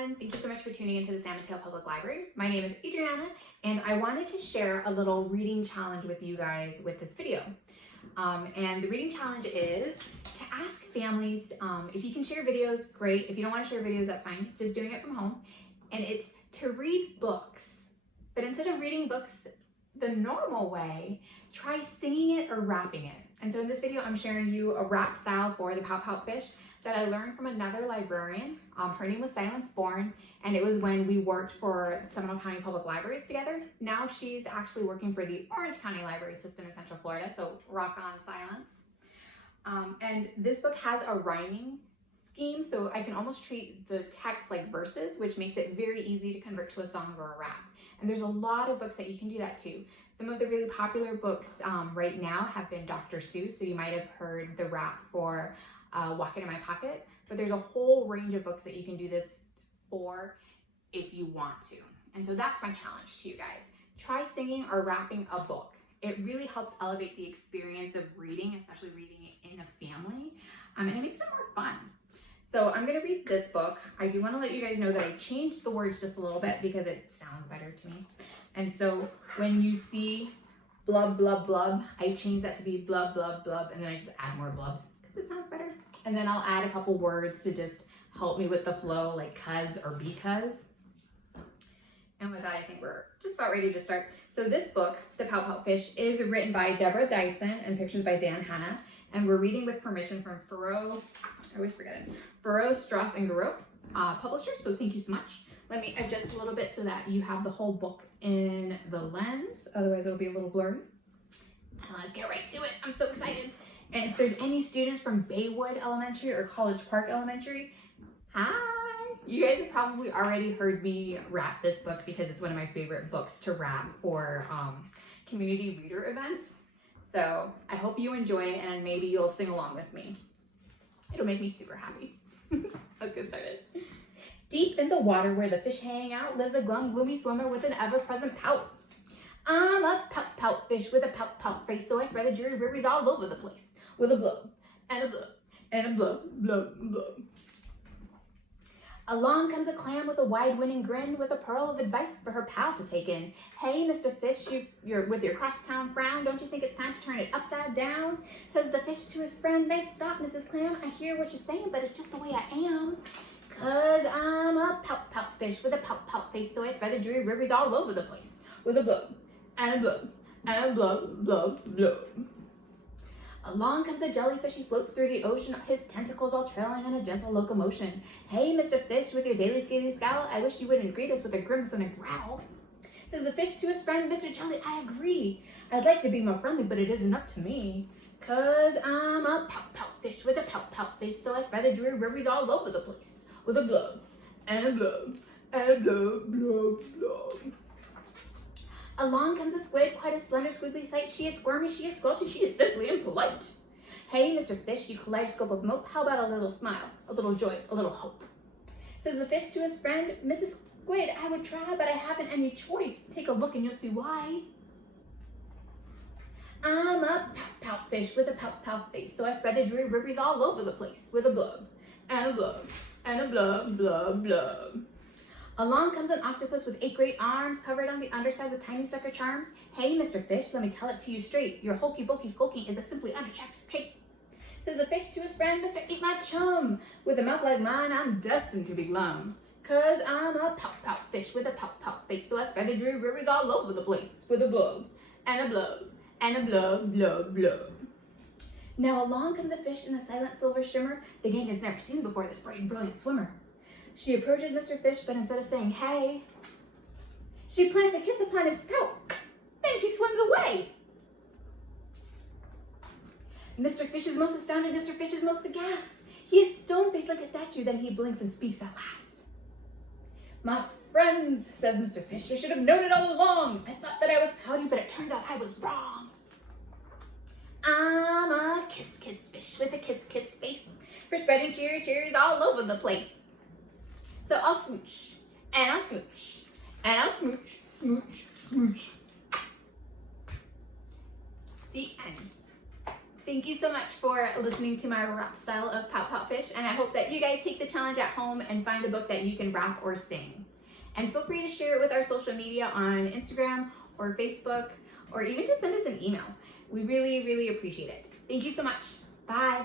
everyone. Thank you so much for tuning into the San Mateo Public Library. My name is Adriana, and I wanted to share a little reading challenge with you guys with this video. And the reading challenge is to ask families, if you can share videos, great. If you don't want to share videos, that's fine. Just doing it from home. And it's to read books, but instead of reading books the normal way, try singing it or rapping it. And so in this video, I'm sharing you a rap style for the Pout Pout Fish that I learned from another librarian. Her name was Silence Born, and it was when we worked for Seminole County Public Libraries together. Now she's actually working for the Orange County Library System in Central Florida, so rock on Silence. And this book has a rhyming scheme, so I can almost treat the text like verses, which makes it very easy to convert to a song or a rap. And there's a lot of books that you can do that too. Some of the really popular books right now have been Dr. Seuss, so you might have heard the rap for Walking in My Pocket, but there's a whole range of books that you can do this for if you want to. And so that's my challenge to you guys. Try singing or rapping a book. It really helps elevate the experience of reading, especially reading it in a family, and it makes it more fun. So I'm gonna read this book. I do wanna let you guys know that I changed the words just a little bit because it sounds better to me. And so when you see blub, blub, blub, I changed that to be blub, blub, blub, and then I just add more blubs because it sounds better. And then I'll add a couple words to just help me with the flow, like cuz or because. And with that, I think we're just about ready to start. So this book, The Pout Pout Fish, is written by Deborah Dyson and pictures by Dan Hanna. And we're reading with permission from Furrow, I always forget it, Furrow, Straus, and Garreau Publishers. So thank you so much. Let me adjust a little bit so that you have the whole book in the lens. Otherwise, it'll be a little blurry. And let's get right to it. I'm so excited. And if there's any students from Baywood Elementary or College Park Elementary, hi! You guys have probably already heard me rap this book because it's one of my favorite books to rap for community reader events. So I hope you enjoy it and maybe you'll sing along with me. It'll make me super happy. Let's get started. Deep in the water where the fish hang out lives a glum, gloomy swimmer with an ever-present pout. I'm a pout, pout fish with a pout, pout face, so I spread the dreary rivers all over the place with a blub, and a blub, and a blub, blub, blub. Along comes a clam with a wide winning grin with a pearl of advice for her pal to take in. Hey, Mr. Fish, you're with your crosstown frown, don't you think it's time to turn it upside down? Says the fish to his friend, nice thought, Mrs. Clam. I hear what you're saying, but it's just the way I am. 'Cause I'm a pout, pout fish with a pout, pout face, so I spread the dreary rivers all over the place with a blub, and a blub, and a blub, blub, blub. Along comes a jellyfish, he floats through the ocean, his tentacles all trailing in a gentle locomotion. Hey, Mr. Fish, with your daily scaly scowl, I wish you wouldn't greet us with a grimace and a growl. Says the fish to his friend, Mr. Jelly, I agree. I'd like to be more friendly, but it isn't up to me. 'Cause I'm a pout, pout fish with a pout, pout face, so I spread the dreary rivers all over the place with a blub, and a blub, and a blub, blub, blub. Along comes a squid, quite a slender, squiggly sight. She is squirmy, she is squelchy, she is simply impolite. Hey, Mr. Fish, you kaleidoscope of mope, how about a little smile, a little joy, a little hope? Says the fish to his friend, Mrs. Squid, I would try, but I haven't any choice. Take a look and you'll see why. I'm a pout, pout fish with a pout, pout face, so I spread the dreary rivers all over the place with a blub, and a blub, and a blub, blub, blub. Along comes an octopus with 8 great arms, covered on the underside with tiny sucker charms. Hey, Mr. Fish, let me tell it to you straight. Your hokey pokey skulking is a simply unattractive trait. Says the fish to his friend, Mr. Eat My Chum. With a mouth like mine, I'm destined to be glum. 'Cause I'm a pout, pout fish with a pout, pout face, so I spread the dreary rivers all over the place with a blub, and a blub, and a blub, blub, blub. Now along comes a fish in a silent silver shimmer. The gang has never seen before this bright and brilliant swimmer. She approaches Mr. Fish, but instead of saying, hey, she plants a kiss upon his scalp. Then she swims away. Mr. Fish is most astounded. Mr. Fish is most aghast. He is stone-faced like a statue. Then he blinks and speaks at last. My friends, says Mr. Fish, I should have known it all along. I thought that I was pouty, but it turns out I was wrong. I'm a kiss-kiss fish with a kiss-kiss face for spreading cheery cheers all over the place. So I'll smooch, and I'll smooch, and I'll smooch, smooch, smooch. The end. Thank you so much for listening to my rap style of Pout Pout Fish, and I hope that you guys take the challenge at home and find a book that you can rap or sing. And feel free to share it with our social media on Instagram or Facebook, or even just send us an email. We really, really appreciate it. Thank you so much. Bye.